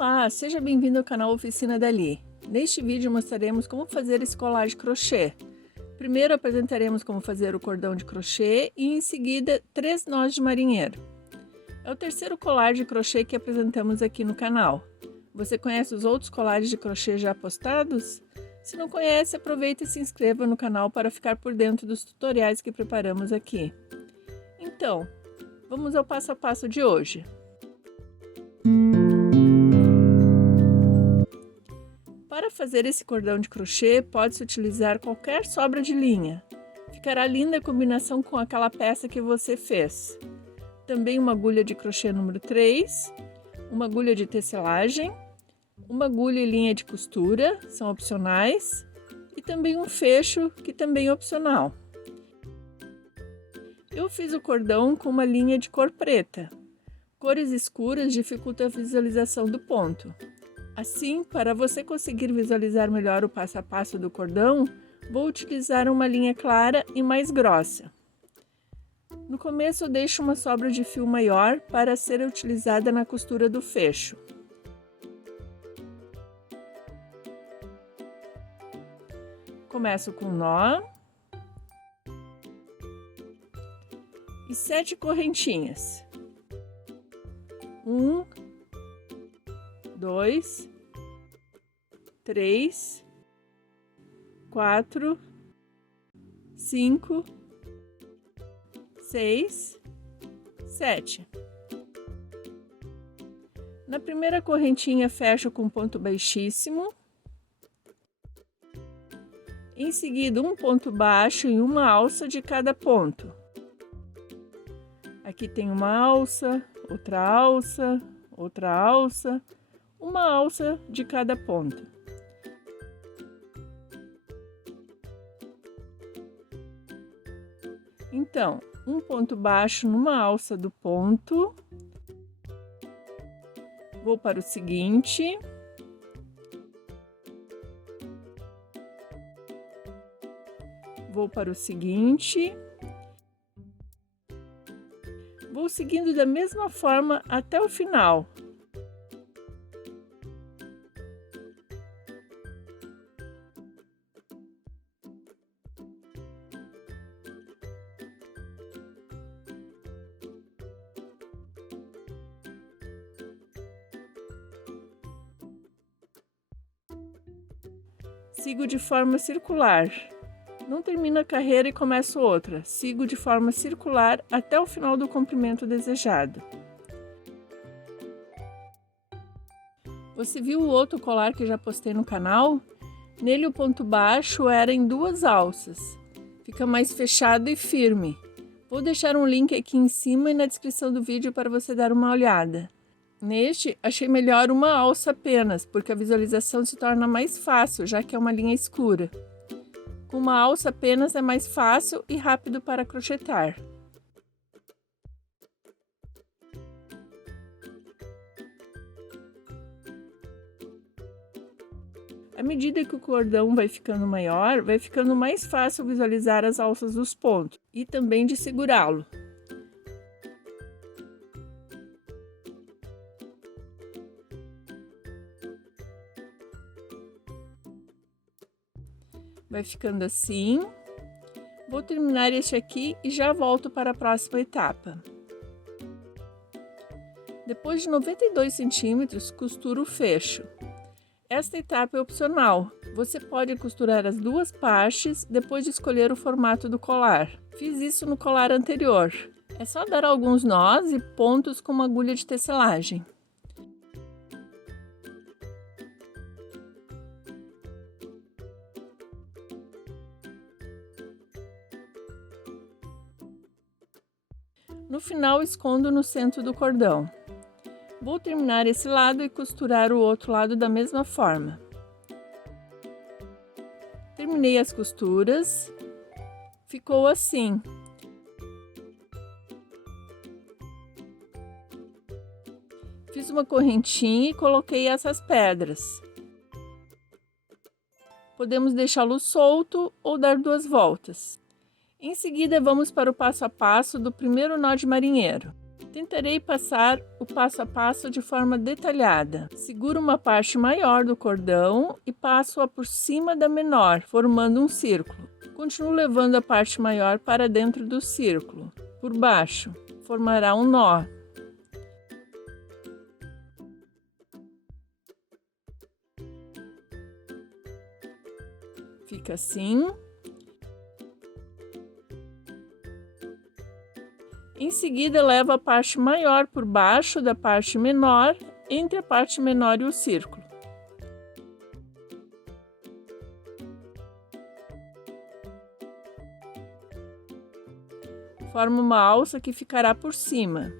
Olá, seja bem-vindo ao canal Oficina Dali. Neste vídeo mostraremos como fazer esse colar de crochê. Primeiro apresentaremos como fazer o cordão de crochê e em seguida 3 nós de marinheiro. É o terceiro colar de crochê que apresentamos aqui no canal. Você conhece os outros colares de crochê já postados? Se não conhece, aproveite e se inscreva no canal para ficar por dentro dos tutoriais que preparamos aqui. Então, vamos ao passo a passo de hoje. Para fazer esse cordão de crochê, pode-se utilizar qualquer sobra de linha. Ficará linda a combinação com aquela peça que você fez. Também uma agulha de crochê número 3, uma agulha de tecelagem, uma agulha e linha de costura, são opcionais, e também um fecho, que também é opcional. Eu fiz o cordão com uma linha de cor preta. Cores escuras dificultam a visualização do ponto. Assim, para você conseguir visualizar melhor o passo a passo do cordão, vou utilizar uma linha clara e mais grossa. No começo eu deixo uma sobra de fio maior para ser utilizada na costura do fecho. Começo com um nó e 7 correntinhas. 1, 2, 3, 4, 5, 6, 7. Na primeira correntinha fecho com ponto baixíssimo. Em seguida, um ponto baixo e uma alça de cada ponto. Aqui tem uma alça, outra alça, uma alça de cada ponto. Então, um ponto baixo numa alça do ponto. Vou para o seguinte. Vou para o seguinte. Vou seguindo da mesma forma até o final. Sigo de forma circular. Não termino a carreira e começo outra. Sigo de forma circular até o final do comprimento desejado. Você viu o outro colar que já postei no canal? Nele o ponto baixo era em 2 alças. Fica mais fechado e firme. Vou deixar um link aqui em cima e na descrição do vídeo para você dar uma olhada. Neste, achei melhor uma alça apenas, porque a visualização se torna mais fácil, já que é uma linha escura. Com uma alça apenas é mais fácil e rápido para crochetar. À medida que o cordão vai ficando maior, vai ficando mais fácil visualizar as alças dos pontos e também de segurá-lo. Vai ficando assim. Vou terminar este aqui e já volto para a próxima etapa. Depois de 92 centímetros, costuro o fecho. Esta etapa é opcional. Você pode costurar as 2 partes depois de escolher o formato do colar. Fiz isso no colar anterior. É só dar alguns nós e pontos com uma agulha de tecelagem. No final, escondo no centro do cordão. Vou terminar esse lado e costurar o outro lado da mesma forma. Terminei as costuras. Ficou assim. Fiz uma correntinha e coloquei essas pedras. Podemos deixá-lo solto ou dar 2 voltas. Em seguida, vamos para o passo a passo do primeiro nó de marinheiro. Tentarei passar o passo a passo de forma detalhada. Seguro uma parte maior do cordão e passo-a por cima da menor, formando um círculo. Continuo levando a parte maior para dentro do círculo. Por baixo, formará um nó. Fica assim. Em seguida, levo a parte maior por baixo da parte menor, entre a parte menor e o círculo. Formo uma alça que ficará por cima.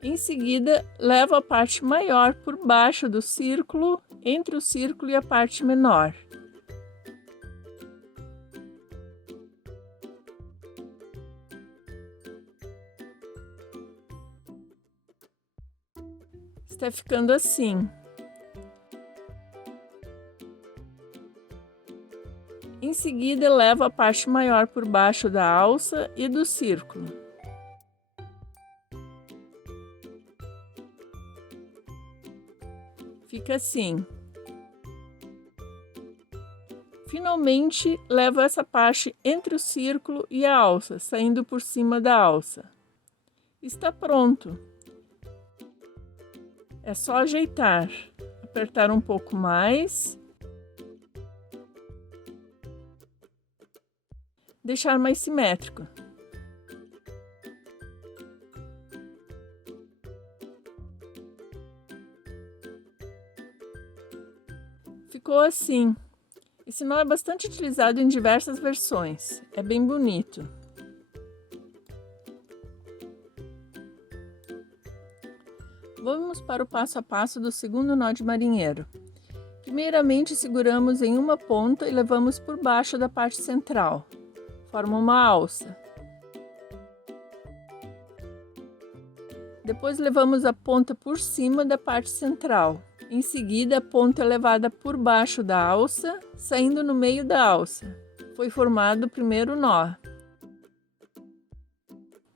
Em seguida, levo a parte maior por baixo do círculo, entre o círculo e a parte menor. Está ficando assim. Em seguida, levo a parte maior por baixo da alça e do círculo. Fica assim. Finalmente, levo essa parte entre o círculo e a alça, saindo por cima da alça. Está pronto. É só ajeitar, apertar um pouco mais, deixar mais simétrico. Ficou assim. Esse nó é bastante utilizado em diversas versões. É bem bonito. Vamos para o passo a passo do segundo nó de marinheiro. Primeiramente, seguramos em uma ponta e levamos por baixo da parte central. Forma uma alça. Depois levamos a ponta por cima da parte central. Em seguida, a ponta é levada por baixo da alça, saindo no meio da alça. Foi formado o primeiro nó.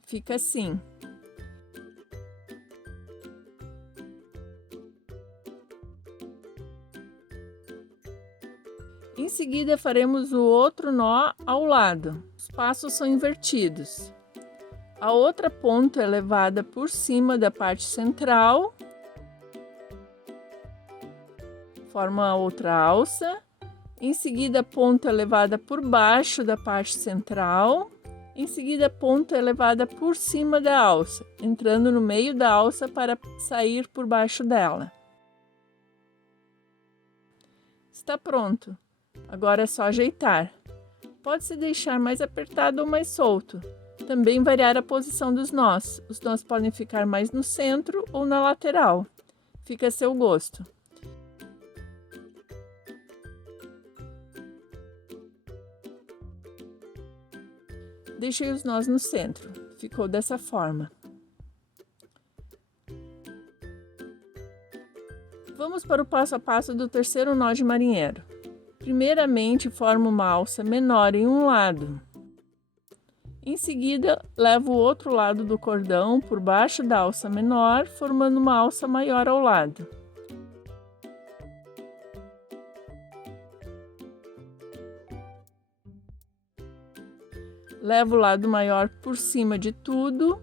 Fica assim. Em seguida, faremos o outro nó ao lado. Os passos são invertidos. A outra ponta é levada por cima da parte central. Forma a outra alça. Em seguida, a ponta é levada por baixo da parte central. Em seguida, a ponta é levada por cima da alça, entrando no meio da alça para sair por baixo dela. Está pronto. Agora é só ajeitar. Pode-se deixar mais apertado ou mais solto. Também variar a posição dos nós. Os nós podem ficar mais no centro ou na lateral. Fica a seu gosto. Deixei os nós no centro. Ficou dessa forma. Vamos para o passo a passo do terceiro nó de marinheiro. Primeiramente, formo uma alça menor em um lado. Em seguida, levo o outro lado do cordão por baixo da alça menor, formando uma alça maior ao lado. Levo o lado maior por cima de tudo.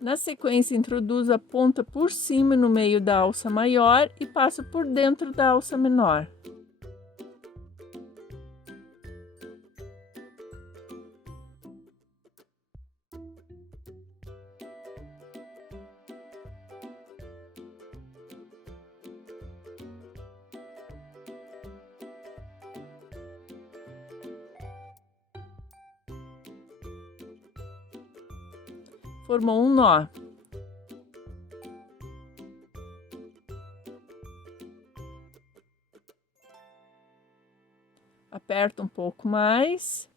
Na sequência, introduzo a ponta por cima no meio da alça maior e passo por dentro da alça menor. Formou um nó. Aperto um pouco mais.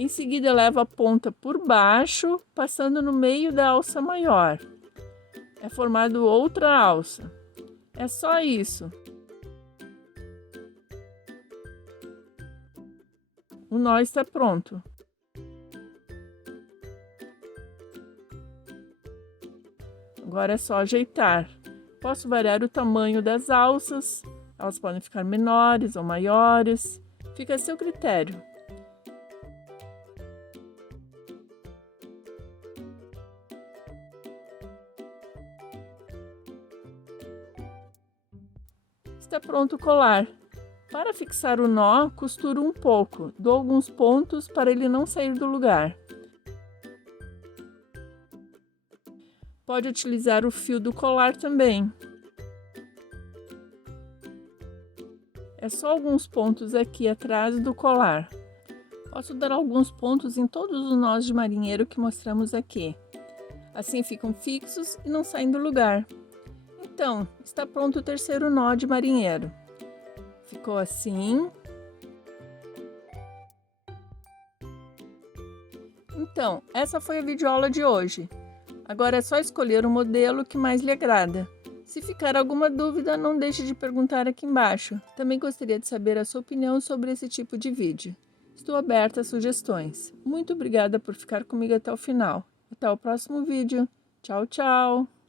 Em seguida, leva a ponta por baixo, passando no meio da alça maior. É formado outra alça. É só isso. O nó está pronto. Agora é só ajeitar. Posso variar o tamanho das alças. Elas podem ficar menores ou maiores. Fica a seu critério. Está pronto o colar. Para fixar o nó, costuro um pouco, dou alguns pontos para ele não sair do lugar. Pode utilizar o fio do colar também. É só alguns pontos aqui atrás do colar. Posso dar alguns pontos em todos os nós de marinheiro que mostramos aqui. Assim ficam fixos e não saem do lugar. Então, está pronto o terceiro nó de marinheiro. Ficou assim. Então, essa foi a videoaula de hoje. Agora é só escolher o modelo que mais lhe agrada. Se ficar alguma dúvida, não deixe de perguntar aqui embaixo. Também gostaria de saber a sua opinião sobre esse tipo de vídeo. Estou aberta a sugestões. Muito obrigada por ficar comigo até o final. Até o próximo vídeo. Tchau, tchau!